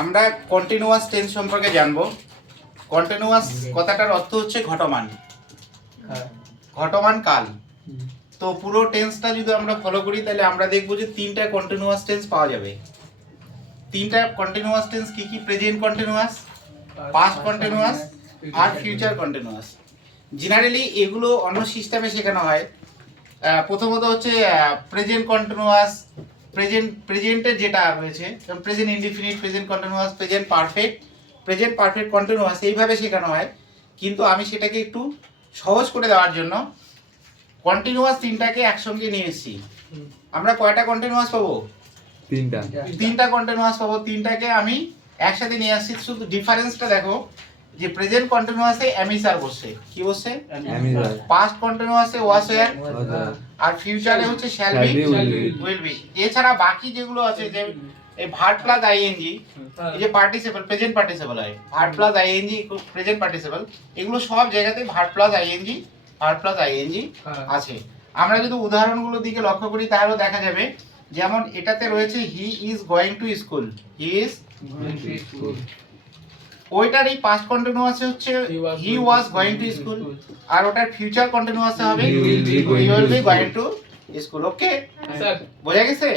আমরা continuous tense সম্পর্কে জানবো। কন্টিনিউয়াস কথাটার অর্থ হচ্ছে ঘটমান, ঘটমান কাল। তো পুরো টেন্সটা যদি আমরা ফলো করি তাহলে আমরা দেখবো যে তিনটা কন্টিনিউয়াস টেন্স পাওয়া যাবে। তিনটা কন্টিনিউয়াস টেন্স কি কি? প্রেজেন্ট কন্টিনিউয়াস, পাস্ট কন্টিনিউয়াস আর ফিউচার কন্টিনিউয়াস। জেনারেলি এগুলো অন্য সিস্টেমে শেখানো হয়। প্রথমত হচ্ছে প্রেজেন্ট কন্টিনিউয়াস, প্রেজেন্টের যেটা রয়েছে present indefinite, present continuous, present perfect continuous, এইভাবে শেখানো হয়। কিন্তু আমি সেটাকে একটু সহজ করে দেওয়ার জন্য কন্টিনিউয়াস তিনটাকে একসঙ্গে নিয়ে এসেছি। আমরা কয়টা কন্টিনিউয়াস পাবো? তিনটা কন্টিনিউয়াস পাবো। তিনটাকে আমি একসাথে নিয়ে আসছি। শুধু ডিফারেন্সটা দেখো যে প্রেজেন্ট কন্টিনিউয়াসে অ্যামিসার বসছে, কি বসছে? পাস্ট কন্টিনিউয়াসে ওয়াজ ওয়্যার, আর ফিউচারে হচ্ছে শ্যাল বি, উইল বি। এছাড়া বাকি যেগুলো আছে যে এই ভার্ব প্লাস আইএনজি, এই যে পার্টিসিপল, প্রেজেন্ট পার্টিসিপল হয়, verb plus ING present participle, এগুলো সব জায়গাতে ভার্ব প্লাস আইএনজি আছে। আমরা যদি উদাহরণগুলোর দিকে লক্ষ্য করি তাহলেও দেখা যাবে, যেমন এটাতে রয়েছে he is going to school, he is, ওইটার এই পাস্ট কন্টিনিউয়াসে হচ্ছে he was going to school, আর ওটার ফিউচার কন্টিনিউয়াসে হবে he will be going to school. Okay, বোঝা গেছে?